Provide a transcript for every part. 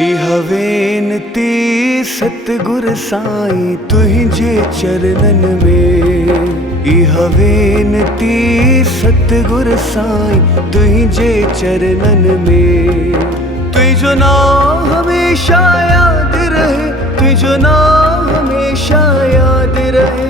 इह वेनती सतगुर साईं तुझे चरणन में। इह वेनती सतगुर साईं तुझे चरणन में। तुझो नाम हमेशा याद रहे, तुझो नाम हमेशा याद रहे।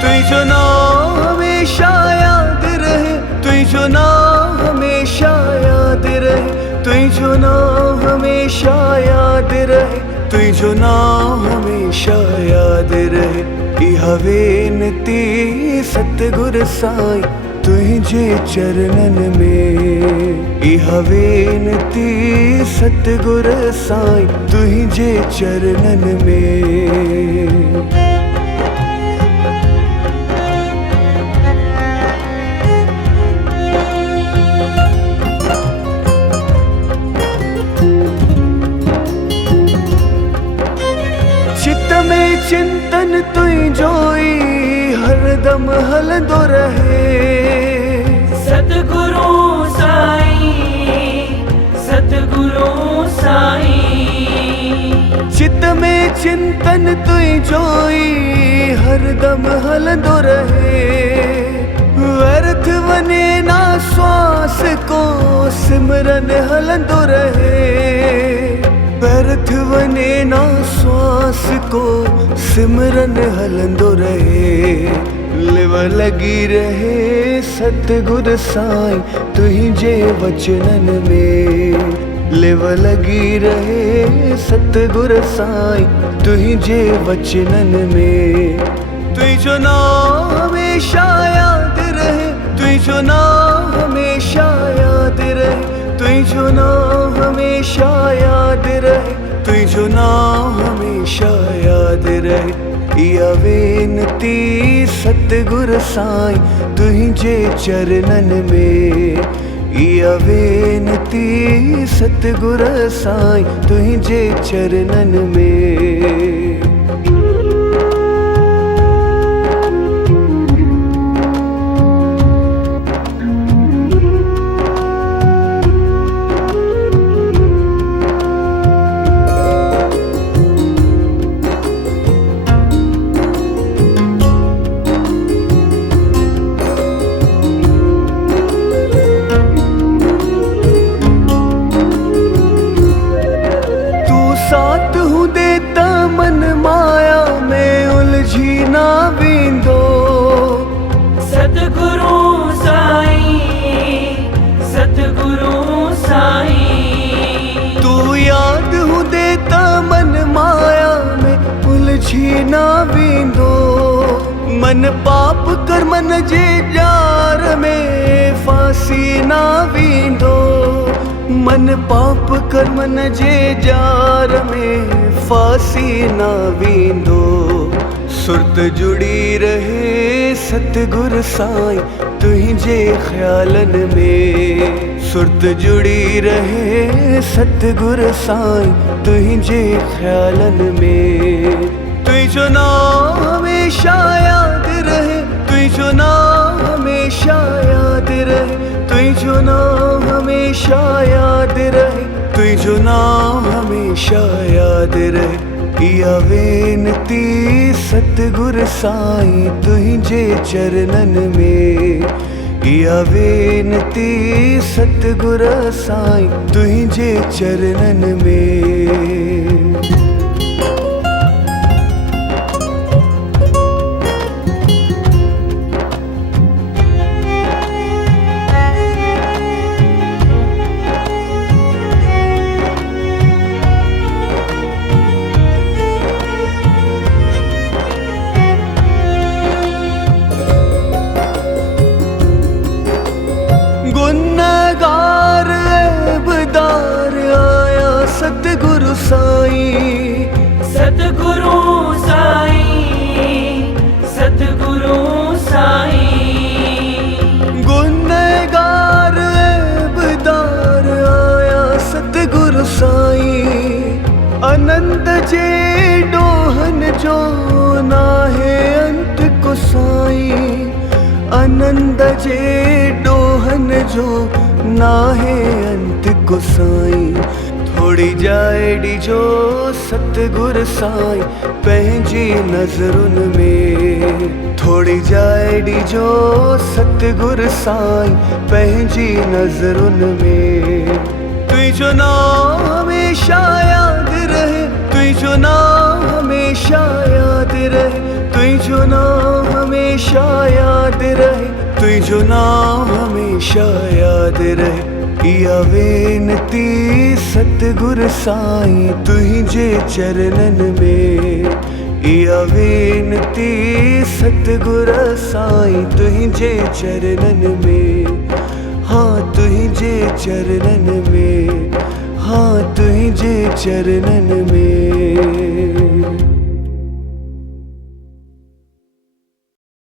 तुझो नाम हमेशा याद रहे, तुझो नाम हमेशा याद रहे। तुझो नाम हमेशा याद रहे, तुझो नाम हमेशा याद रहे। इह वेनती सतगुर साईं तुझे चरणन में। इह वेनती सतगुर साईं तुझे चरणन में। चित्त में चिंतन तुई जोई हरदम हलंदो रहे। सतगुरु साईं, सतगुरु साईं। चित्त में चिंतन तुई जोई हरदम हलंदो रहे। व्यर्थ वने ना श्वास को सिमरन हलंदो रहे। व्यर्थ वने ना श्वास को सिमरन हलंदो रहे। लिव लगी रहे सतगुर साईं तुझे वचनन में। लिव लगी रहे सतगुर साईं तुझे वचनन में। तुझो नाम हमेशा याद रहे, तुझो नाम हमेशा याद रहे। तुझो नाम हमेशा याद रहे, तुझो नाम हमेशा याद रहे। इह वेनती सतगुर साईं तुझे चरणन में। इह वेनती सतगुर साईं तुझे चरणन में। साथ हूँ देता मन माया में उलझी ना बींदो। सतगुरु साईं, सतगुरु साईं। तू याद हूँ देता मन माया में उलझी ना बींदो। मन पाप कर मन जे जार में फांसी ना बींदो। मन पाप कर मन जे जार में फांसी ना बींदो। सुरत जुड़ी रहे सतगुर साईं तुझे ख्यालन में। सुरत जुड़ी रहे सतगुर साईं तुझे ख्यालन में। तुझो नाम हमेशा याद रहे, तुझो नाम हमेशा याद रहे। तुझो नाम हमेशा याद रहे, तुझो नाम हमेशा याद रहे। इह वेनती सतगुर साईं तुझे चरणन में। इह वेनती सतगुर साईं तुझे चरणन में। गुनहगार ऐबदार आया सतगुरु साईं। सतगुरु साईं, सतगुरु साईं। गुनहगार ऐबदार आया सतगुरु साईं। आनंद जे डोहन जो ना है अंत को साईं। आनंद जे डोहन जो ना है अंत को साईं। थोड़ी जाएड़ी जो सतगुर साईं पंहिंजी नज़रुनि में। थोड़ी जाएड़ी जो सतगुर साईं पंहिंजी नज़रुनि में। तुझो नाम हमेशा याद रहे, तुझो नाम हमेशा याद रहे, तुझो नाम हमेशा याद रहे, तुझो नाम हमेशा याद रहे। इया वेनती सतगुर साईं तुझे चरणन में। इया वेनती सतगुर साईं तुझे चरणन में। हाँ तुझे चरणन में, हाँ तुझे चरणन में।